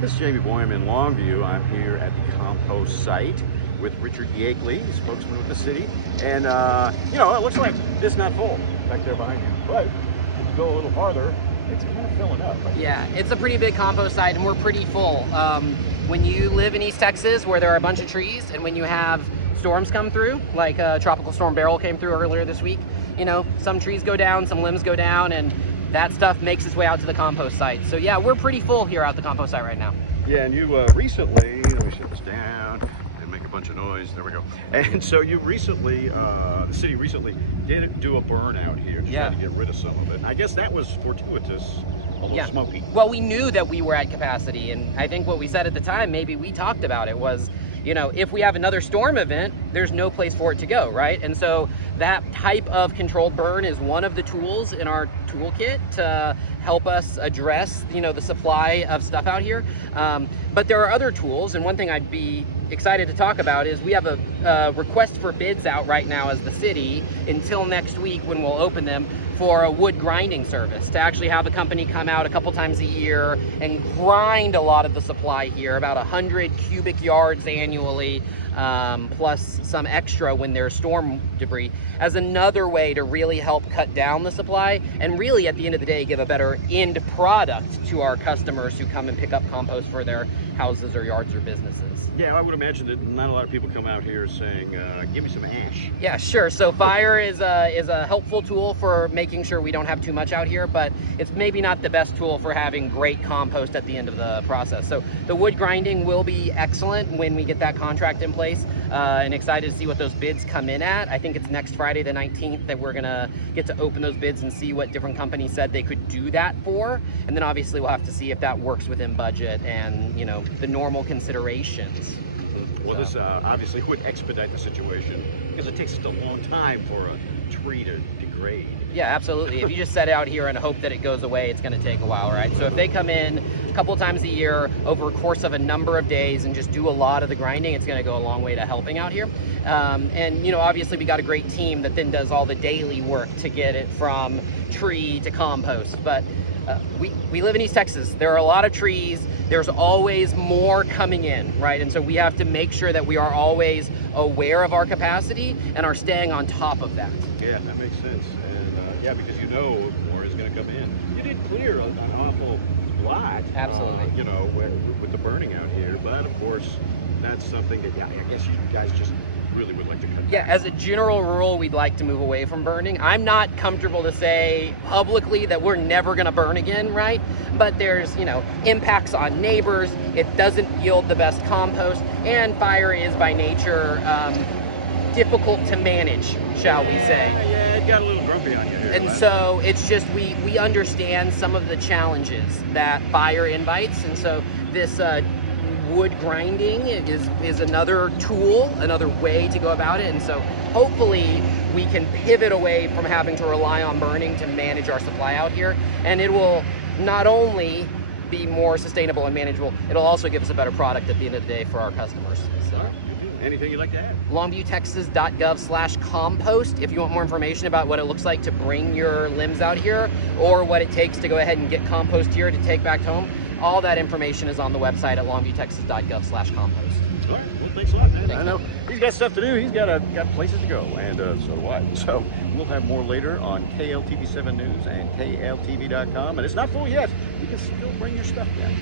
This is Jamey Boyum in Longview. I'm here at the compost site with Richard Yeakley, spokesman with the city. And, you know, it looks like it's not full back there behind you. But if you go a little farther, it's kind of filling up. Right? Yeah, it's a pretty big compost site and we're pretty full. When you live in East Texas where there are a bunch of trees and when you have storms come through, like Tropical Storm Beryl came through earlier this week, you know, some trees go down, some limbs go down, and that stuff makes its way out to the compost site. So yeah, we're pretty full here at the compost site right now. Yeah, and you recently, let me shut this down and make a bunch of noise. There we go. And so you recently, the city recently did do a burnout here to try to get rid of some of it. I guess that was fortuitous, a little smoky. Well, we knew that we were at capacity, and I think what we said at the time, maybe we talked about it, was, you know, if we have another storm event, there's no place for it to go, right? And so that type of controlled burn is one of the tools in our toolkit to help us address, you know, the supply of stuff out here. But there are other tools, and one thing I'd be excited to talk about is we have a request for bids out right now as the city until next week when we'll open them for a wood grinding service, to actually have a company come out a couple times a year and grind a lot of the supply here, about 100 cubic yards annually, plus some extra when there's storm debris, as another way to really help cut down the supply and really at the end of the day give a better end product to our customers who come and pick up compost for their houses or yards or businesses. Yeah, I would imagine that not a lot of people come out here saying, give me some ash. Yeah, sure. So fire is a helpful tool for making sure we don't have too much out here, but it's maybe not the best tool for having great compost at the end of the process. So the wood grinding will be excellent when we get that contract in place, and excited to see what those bids come in at. I think it's next Friday the 19th that we're gonna get to open those bids and see what different companies said they could do that for. And then obviously we'll have to see if that works within budget and, you know, the normal considerations. Well, this obviously would expedite the situation because it takes such a long time for a tree to degrade. Yeah, absolutely. If you just set out here and hope that it goes away, it's going to take a while, right? So if they come in a couple of times a year over a course of a number of days and just do a lot of the grinding, it's going to go a long way to helping out here. And, you know, obviously we got a great team that then does all the daily work to get it from tree to compost. But we live in East Texas. There are a lot of trees. There's always more coming in, right? And so we have to make sure that we are always aware of our capacity and are staying on top of that. Yeah, that makes sense. And yeah, because you know more is going to come in. You did clear an awful lot. Absolutely. You know, with the burning out here. But of course, that's something that, yeah, I guess you guys just really would like to cut down. Yeah, as a general rule, we'd like to move away from burning. I'm not comfortable to say publicly that we're never going to burn again, right? But there's, you know, impacts on neighbors. It doesn't yield the best compost, and fire is by nature difficult to manage, shall we say. Yeah, it got a little grumpy on you here. And so it's just we understand some of the challenges that fire invites, and so this wood grinding is another tool, another way to go about it. And so hopefully we can pivot away from having to rely on burning to manage our supply out here, and it will not only be more sustainable and manageable, it'll also give us a better product at the end of the day for our customers. So, anything you'd like to add? LongviewTexas.gov/compost if you want more information about what it looks like to bring your limbs out here or what it takes to go ahead and get compost here to take back home. All that information is on the website at LongviewTexas.gov/compost. All right, well, thanks a lot, man. I know he's got stuff to do. He's got places to go, and so do I. So we'll have more later on KLTV 7 News and KLTV.com. And it's not full yet. You can still bring your stuff down.